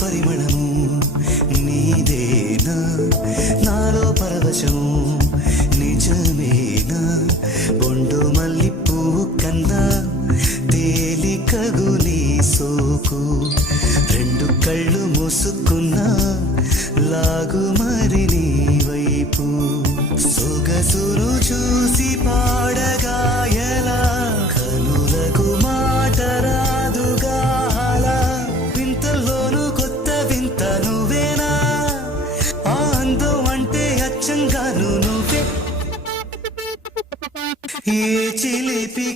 పరిమళము నీదేనా నాలో పరవశం నిజమేనా బొండు మల్లి పువ్వు కన్నా తేలికగు నీ సోకు రెండు కళ్ళు మూసుకున్నా లాగు మరి నీ వైపు సొగసును చూసి పాడగాయలా కనులకు మాట రాదుగా అలా వింతల్లోనూ కొత్త వింత నువ్వేనా ఆ అందం అంటే అచ్చంగాను నువ్వే ఏ చిలిపి